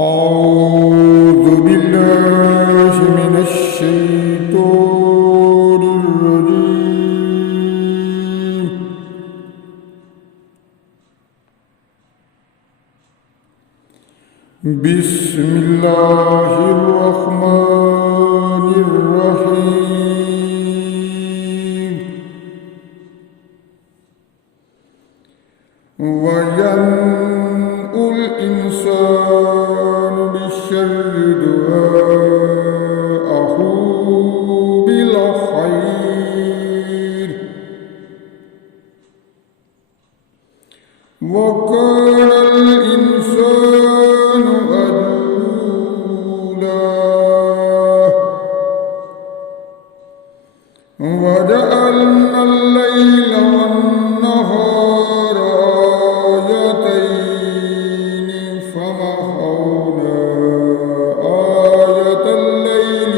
أعوذ بالله من الشيطان الرجيم. بسم الله الرحمن الرحيم. وينأى الإنسان بالشر دعاءه بالخير، وكان الإنسان عجولا. وجعلنا الليل والنهار آيتين فمحونا آية الليل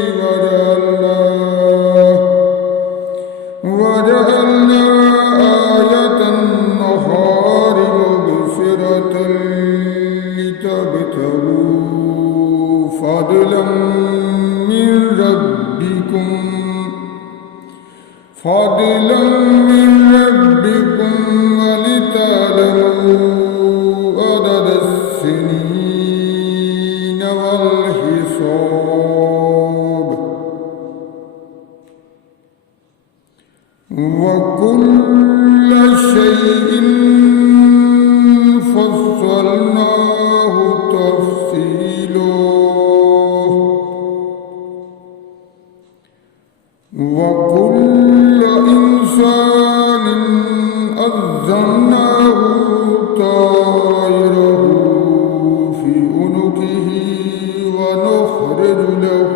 وجعلنا آية النهار مبصرة لتبتغوا فضلا من ربكم ولتعلموا عدد السنين والحساب، وكل شيء فصلناه تفصيلا، وكل إنسان ألزمناه طائره في عنقه، ونخرج له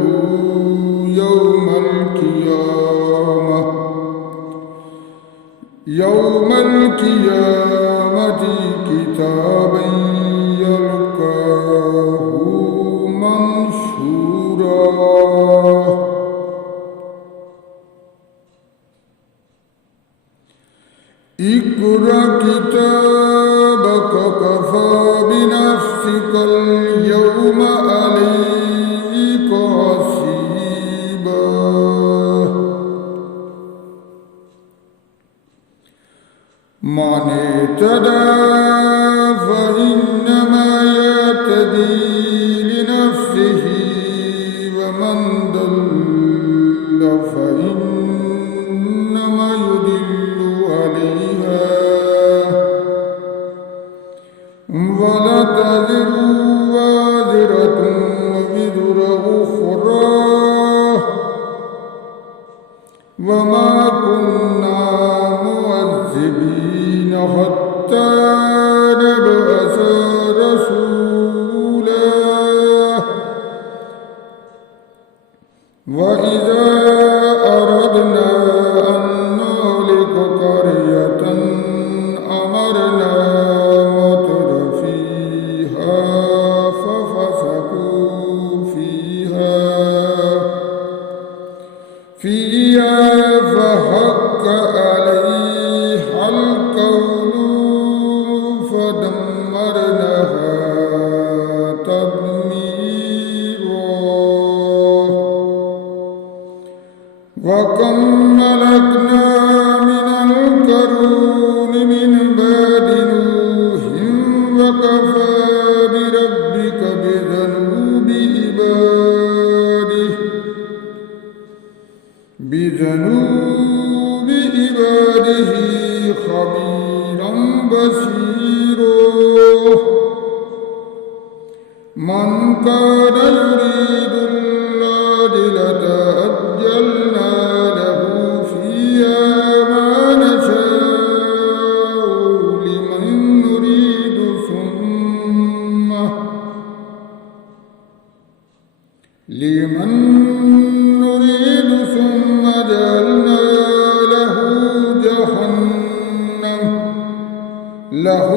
يوم القيامة كتابا يلقاه منشورا. اقرأ كتابك كفى بنفسك اليوم عليك حسيبا. من اهتدى فإنما يهتدي لنفسه، ومن ضل فإنما يضل عليها، ولا تزر وازرة وزر أخرى، وما كنا معذبين حتى نبعث رسولا. وإذا أردنا أن نهلك قرية أمرنا متر فيها ففسقوا فيها فحق عليها القول فدمرناها تدميرا. وكم ملكنا من القرون من بعد نوح، وكفى بربك بذنوب عباده خبيرا بصيرا. من كان يريد العاجلة عجلنا له فيها ما نشاء لمن نريد ثم جعلنا له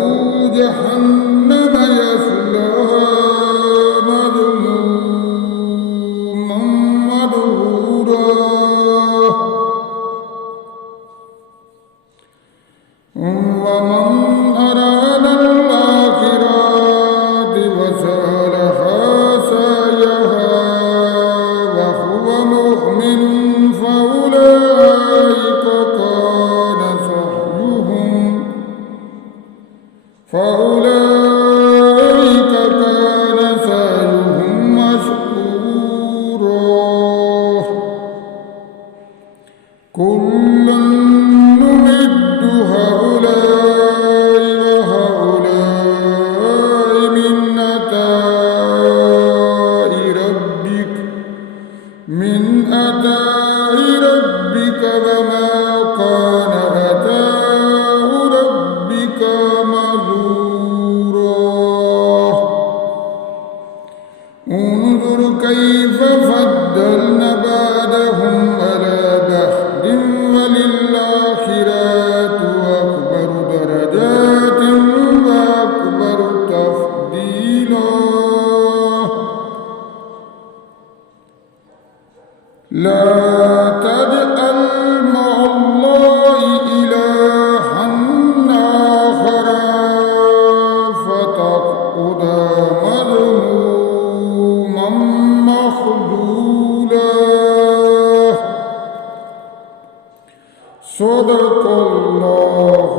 جهنم يصلاها مذموما مدحورا. ومن أراد الآخرة وسعى لها لا تجعل مع الله إلها آخر فتقعد مذموما مخذولا. صدق الله